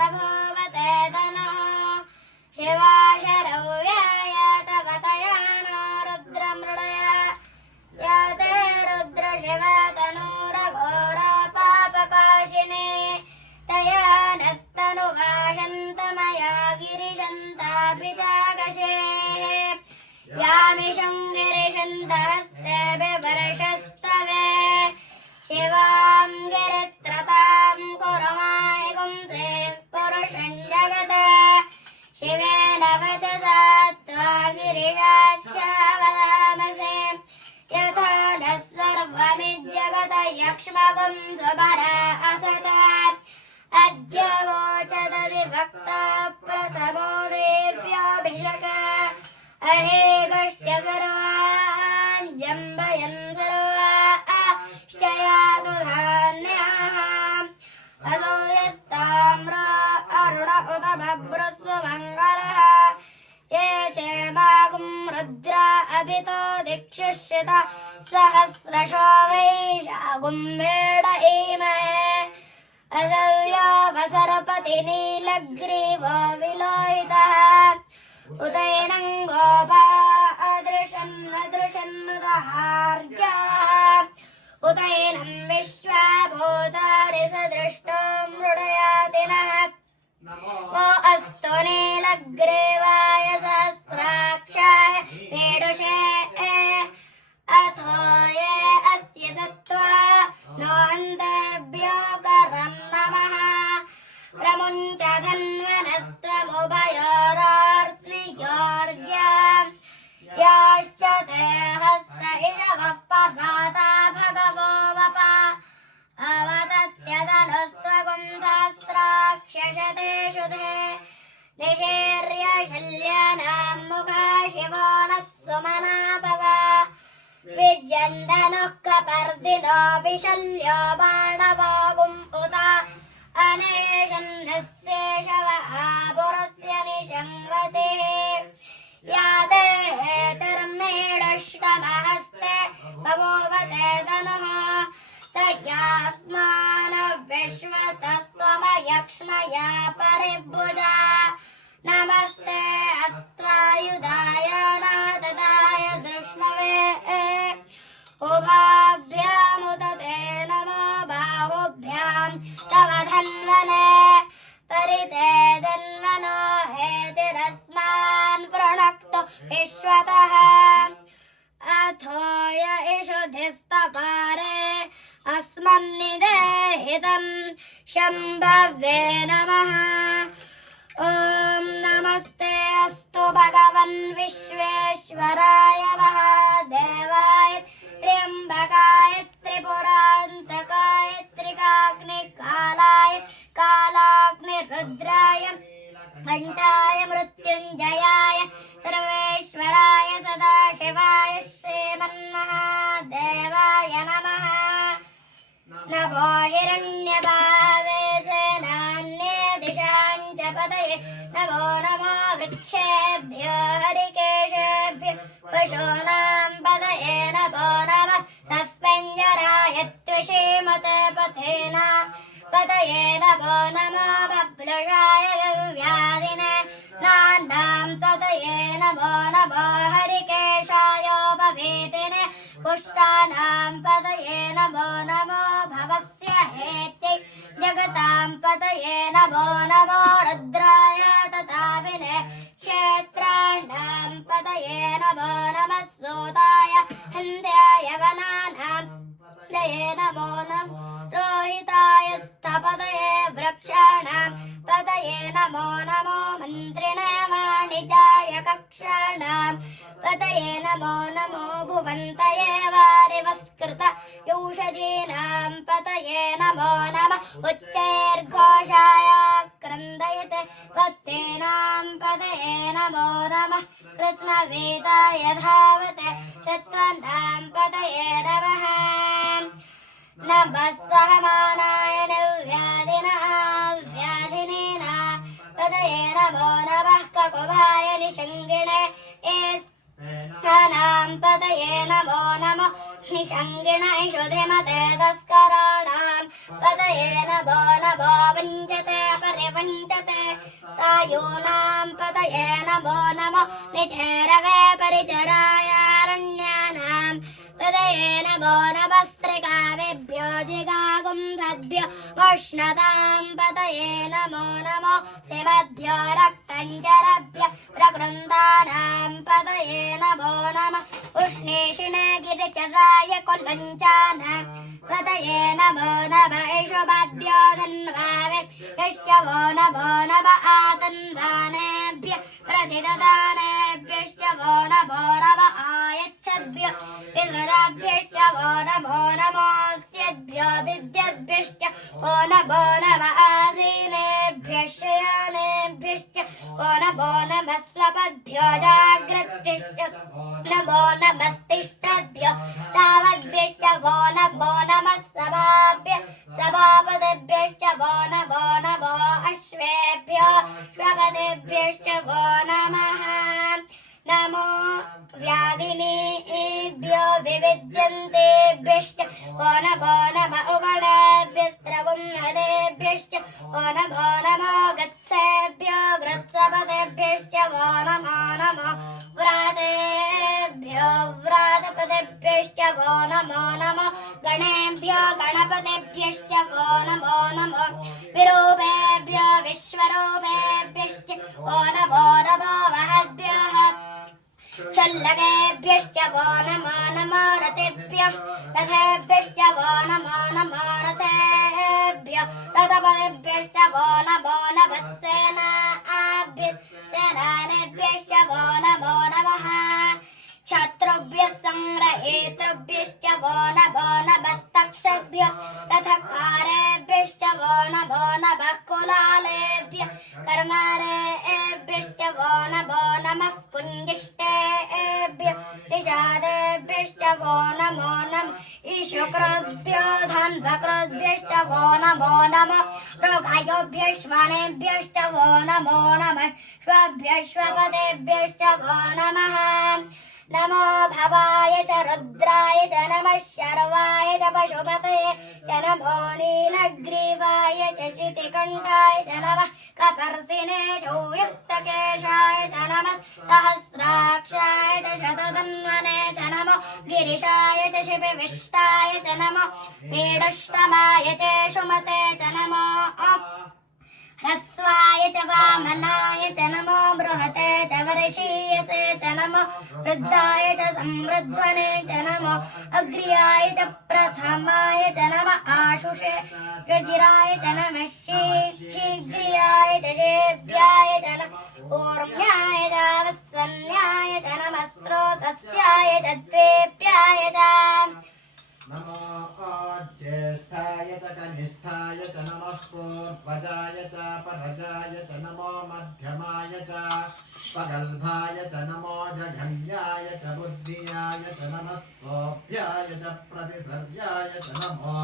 बभूवते तनुः शिवा शरव्याय तव तयानो रुद्रमृडय याते रुद्रशिव तनूरघोरा पापकाशिने तया नस्तनुभाषन्तमया गिरिशन्तापि चाकशे यामिषं गिरिशन्तहस्ते बिभर्षस्तवे शिवां गिरित्रतां कुरुमायिकुं सेः पुरुषं जगत् शिवेन वचसा त्वा गिरिशाच्चावदामसे यथा नः सर्वमिज्जगत यक्ष्मगुं सुभरा असतात् अद्य वोचदधिभक्ता प्रथमो देव्याभिषक अहेगश्च सर्वान् जम्बयन् सर्वाश्च यातु धान्याः असो यस्ताम्र अरुण उत बभ्रस्व मङ्गलः ये चेमागुं रुद्रा अभितो दिक्षुष्यत सहस्रशो वैशागुं मेढ इमहे असव्यावसरपति नीलग्रीवो विलोहितः उतैनं गोपा अदृशन्नदृशन्नुदहार्याः उतैनं विश्वाभूतानि सदृष्टो मृडयाति नः वो अस्तु नीलग्रीवाय सहस्राक्षाय पीडुषे अथो ये अस्य सत्त्वा नो अन्तेभ्यो करं नमः प्रमुञ्च धन्वनस्त्वमुभयोरार्त्नियोर्ज्यां याश्च ते हस्त इषवः पर्णाता भगवो वपा अवतत्यदनुस्त्वगुं सहस्राक्षशतेषु ते निशीर्य शल्यानां मुखा शिवो नः सुमना भव विज्यन्दनुः कपर्दिनो विशल्यो बाणवागुम् उत अनेशन्नस्येषवः पुरस्य निषङ्गतिः याते हेतिर्मेढष्टमहस्ते बभूवते तनुः तयास्मानविश्वतस्त्वमयक्ष्मया परिभुजा नमस्ते अस्त्वायुधाय नाददाय दृष्णवे उभाभ्यामुत ते नमो बाहुभ्यां तव धन्वने परिते धन्वनो हेतिरस्मान् प्रणक्तो विश्वतः अथो य इषुधिस्तकारे अस्मन्निदेहितं शम्भवे नमः ॐ नमस्ते अस्तु भगवन् विश्वेश्वराय महादेवाय त्र्यम्बकाय त्रिपुरान्तकाय त्रिकाग्निकालाय कालाग्निरुद्राय घण्टाय मृत्युञ्जयाय सर्वेश्वराय सदाशिवाय श्रीमन्महादेवाय नमः नभो हिरण्यभावे सेनान्ये दिशां च पतये नमो नमो वृक्षेभ्यो हरिकेशेभ्यो पशूनां पतये नमो नमः सस्पेञ्जराय त्वषीमते पथेना पतये नमो नमो बभ्लषाय व्याधिने नान्नां पतये नमो नमो हरिकेशायोपवेतिने पुष्टानां पतये नमो नमो भवस्य हेत्यै जगतां पतये नमो नमो रुद्राय तथाविने क्षेत्राणां पतये नमो नमः सूताय हन्द्याय वनानां पतये नमो नमो रोहिताय स्थपतये वृक्षाणां पतये नमो नमो मन्त्रिणे वाणिजाय कक्षाणां पतये नमो नमो भुवन्तये वारिवस्कृत औषधीनां पतये नमो नमः उच्चैर्घोषाय क्रन्दयते पत्तेनां पतये नमो नमः कृत्स्नवेदाय धावते सत्त्वानां पतये नमः नमः सहमानाय व्याधिनीना पतये नमो नमः ककुभाय निषङ्गिणे नां पतये नमो नमो निषङ्गिण इषुधिमते तस्कराणां पतये नमो नमो वञ्जते परिव प्रपञ्चते सायूनां पतये नमो नमो निचेरवे परिचरायारण्यानां पतये नमो नमस्त्रिकावेभ्यो जिगागुंसद्भ्यो मोष्णतां पतये नमो नमो सिमभ्यो रक्तञ्जरभ्य प्रकृन्तानां पतये नमो नमः उष्णेषिणे गिरिचराय कुलञ्चानां पतये नमो नमः इषुभद्भ्यो धन्वावेभ्यश्च वो नमो नमः आतन्वानेभ्य प्रतिददानेभ्यश्च वो नमो नमः आयच्छद्भ्यो विद्वदाभ्यश्च वो नमो नमोऽस्यद्भ्यो विद्यद्भ्यश्च वो नमो नमः आसीनेभ्यः शयानेभ्यश्च वो नमो नमः स्वपद्भ्यो जाग्रद्भ्यश्च नमो नमस्तिष्ठद्भ्यो तावद्भ्यश्च वो नमो नमः सभापतिभ्यश्च वो नमो नमो अश्वेभ्यो श्वपतिभ्यश्च वो नमः नमो व्याधिनीभ्यो विविद्यन्तेभ्यश्च वो नमो नमः उगणेभ्यस्त्रगुंहदेभ्यश्च वो नमो नमो गत्सेभ्यो ग्रत्सपतेभ्यश्च वो नमो नमो व्रातेभ्यो व्रातपतेभ्यश्च वो नमो नमो गणेभ्यो गणपतेभ्यश्च वो नमो नमो विरूपेभ्यो विश्वरूपेभ्यश्च वो नमो नमो वहद्भ्यः शल्लकेभ्यश्च वो नमो नमो रथेभ्यः रथेभ्यश्च वो नमो नमो रथेभ्यो रथपतिभ्यश्च वो नमो नमः सेनानेभ्यश्च वो नमो नमः शत्रुभ्यः संग्रहेतृभ्यश्च वो नमो नमस्तक्षभ्यो रथकारेभ्यश्च वो नमो नमः कुलालेभ्यः कर्मरेभ्यश्च वो नमो नमः पुञ्जिष्टेभ्यो निषादेभ्यश्च वो नमो नमः ईशुकृद्भ्यो धन्वकृद्भ्यश्च वो नमो नमः मृगायोभ्यश्वनेभ्यश्च वो नमो नमः श्वभ्यश्वपदेभ्यश्च वो नमः नमो भवाय च रुद्राय च नमः शर्वाय च पशुपतये च नमो नीलग्रीवाय च शितिकण्ठाय च नमः कपर्दिने च युक्तकेशाय च नमः सहस्राक्षाय च शतधन्वने च नमो गिरिशाय च शिपिविष्टाय च नमो मीडष्टमाय च सुमते च नमो ह्रस्वाय च वामनाय च नमो बृहते च वर्षीयसे च नमो वृद्धाय च संवृध्वने च नमो अग्र्याय च प्रथमाय च नमः आशुषे रजिराय च नमः शीघ्रियाय च शेभ्याय च नमः ऊर्म्याय च वत्सन्याय च नमः स्रोतस्याय च द्वेभ्याय च नमो ज्येष्ठाय च कनिष्ठाय च नमः पूर्वजाय च परजाय च नमो मध्यमाय च पगल्भाय च नमो जघन्याय च बुद्धियाय च नमः सोऽभ्याय च प्रतिसर्याय च नमो